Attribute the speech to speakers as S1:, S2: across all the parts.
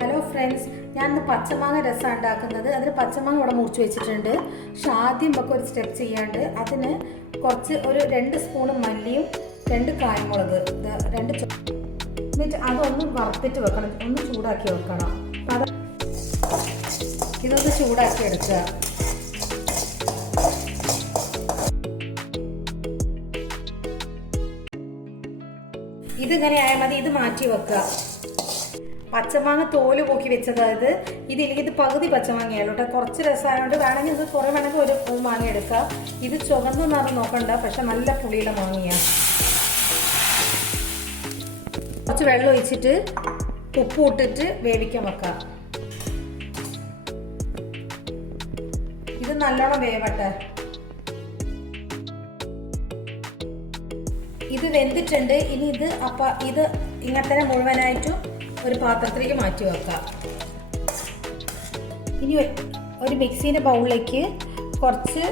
S1: Hello friends ഞാൻ ഇന്ന് പച്ചമാങ്ങ രസം ഉണ്ടാക്കുന്നത്. അതിന് പച്ചമാങ്ങ ഇവിടെ മുറിച്ച് വെച്ചിട്ടുണ്ട്. പക്ഷെ ആദ്യം നമുക്ക് ഒരു സ്റ്റെപ്പ് ചെയ്യാണ്ട് അതിന് കുറച്ച് ഒരു രണ്ട് സ്പൂണ് മല്ലിയും രണ്ട് കായ്മുളക്. രണ്ട് എന്നിട്ട് അതൊന്ന് വറുത്തിട്ട് വെക്കണം. ഒന്ന് ചൂടാക്കി വെക്കണം. അത് ഇതൊന്ന് ചൂടാക്കി എടുക്കുക ഇതിങ്ങനെ ആയാൽ മതി. ഇത് മാറ്റി വെക്കുക പച്ചമാങ്ങ തോൽ പോക്കി വെച്ചത്. അതായത് ഇത് പകുതി പച്ചമാങ്ങയാണ് കേട്ടോ. കുറച്ച് രസമായതുകൊണ്ട് വേണമെങ്കിൽ ഇത് കുറേ വേണമെങ്കിൽ ഒരു മാങ്ങ എടുക്കുക ഇത് ചുവന്ന നിറം നോക്കണ്ട. പക്ഷെ നല്ല പുളിയുള്ള മാങ്ങയാണ്. കുറച്ച് വെള്ളം ഒഴിച്ചിട്ട് ഉപ്പ് ഇട്ടിട്ട് വേവിക്കാൻ വെക്കാം. ഇത് നല്ലോണം വേവട്ടെ. ഇത് വെന്തിട്ടുണ്ട്. ഇനി ഇത് അപ്പ ഇത് ഇങ്ങനെ തന്നെ മുഴുവനായിട്ടും ഒരു പാത്രത്തിലേക്ക് മാറ്റി വെക്കാം. ഇനി ഒരു മിക്സീന്റെ ബൗളിലേക്ക് കുറച്ച്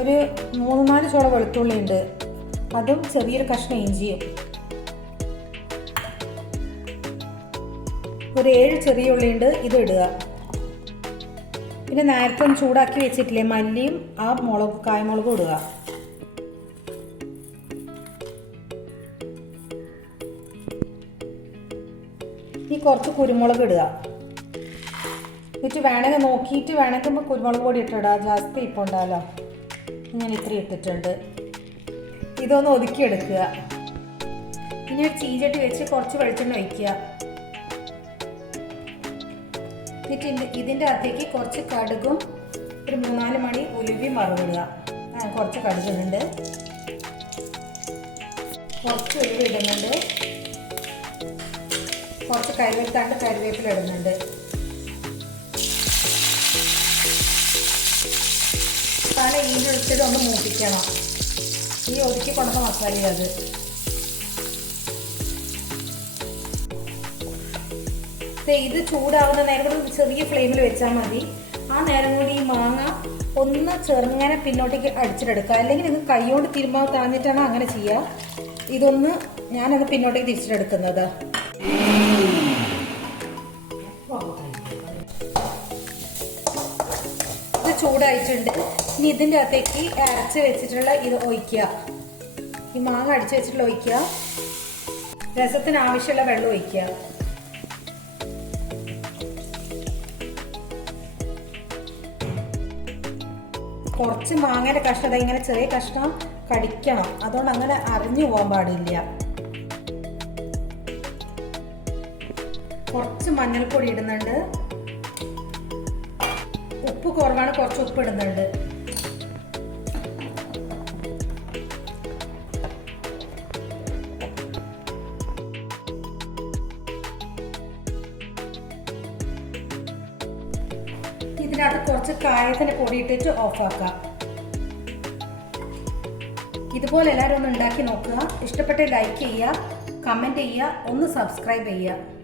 S1: ഒരു മൂന്ന് നാല് ചോള വെളുത്തുള്ളി ഉണ്ട്. അതും ചെറിയൊരു കഷ്ണം ഇഞ്ചിയും. ഒരു ഏഴ് ചെറിയ ഉള്ളി ഉണ്ട് ഇത് ഇടുക. പിന്നെ നേരത്തെ ചൂടാക്കി വെച്ചിട്ടില്ലേ മല്ലിയും ആ മുളക് കായ്മുളകും ഇടുക. ഈ കുറച്ച് കുരുമുളക് ഇടുക. എന്നിട്ട് വേണമെങ്കിൽ നോക്കിയിട്ട് വേണമെങ്കിൽ നമുക്ക് കുരുമുളക് പൊടി ഇട്ടിടാം ജാസ്തി ഇപ്പോൾ ഉണ്ടാവല്ലോ ഞാൻ ഇത്ര ഇട്ടിട്ടുണ്ട്. ഇതൊന്ന് ഒതുക്കിയെടുക്കുക. ഇനി ചീഞ്ചട്ടി വെച്ച് കുറച്ച് വെളിച്ചെണ്ണ ഒഴിക്കുക. എന്നിട്ട് ഇതിന്റെ- അകത്തേക്ക് കുറച്ച് കടുകും ഒരു മൂന്നാൽ മണി ഉലുവി മറുപടിയ കുറച്ച് കടുകുന്നുണ്ട് കുറച്ച് ഉലുവി ഇടുന്നുണ്ട്. കുറച്ച് കരുവേപ്പിലാണ്ട് കരുവേപ്പില ഇടുന്നുണ്ട്. അപ്പോൾ ഈ ഒഴിച്ചത് ഒന്ന് മൂപ്പിക്കണം. ഈ ഒതുക്കി കൊണ്ടുവന്ന മസാല അത് ദേ ഇത് ചൂടാവുന്ന നേരം കൂടി ചെറിയ ഫ്ലെയിമിൽ വെച്ചാൽ മതി. ആ നേരം കൂടി ഈ മാങ്ങ ഒന്ന് ചെറുങ്ങനെ പിന്നോട്ടേക്ക് അടിച്ചിട്ടെടുക്കുക. അല്ലെങ്കിൽ ഇത് കൈകൊണ്ട് തിരുമ്പാവ് താന്നിട്ടാണ് അങ്ങനെ ചെയ്യുക ഇതൊന്ന് ഞാനത് പിന്നോട്ടേക്ക് തിരിച്ചിട്ടെടുക്കുന്നത്. ഇത് ചൂടായിട്ടുണ്ട്. ഇനി ഇതിന്റെ അകത്തേക്ക് അരച്ച് വെച്ചിട്ടുള്ള ഇത് ഒഴിക്കുക. ഈ മാങ്ങ അടിച്ച് വെച്ചിട്ടുള്ള ഒഴിക്കുക. രസത്തിന് ആവശ്യമുള്ള വെള്ളം ഒഴിക്കുക. കുറച്ച് മാങ്ങയുടെ കഷ്ണം ഇങ്ങനെ ചെറിയ കഷ്ണം കടിക്കണം. അതുകൊണ്ട് അങ്ങനെ അറിഞ്ഞു പോകാൻ പാടില്ല. കുറച്ച് മഞ്ഞൾപ്പൊടി ഇടുന്നുണ്ട്. ഉപ്പ് കുറവാണ് കുറച്ച് ഉപ്പ് ഇടുന്നുണ്ട്. ഇതിനകത്ത് കുറച്ച് കായത്തിന് പൊടി ഇട്ടിട്ട് ഓഫാക്കാം. ഇതുപോലെ എല്ലാവരും ഒന്ന് ഉണ്ടാക്കി നോക്കുക. ഇഷ്ടപ്പെട്ട ലൈക്ക് ചെയ്യുക കമന്റ് ചെയ്യുക ഒന്ന് സബ്സ്ക്രൈബ് ചെയ്യുക.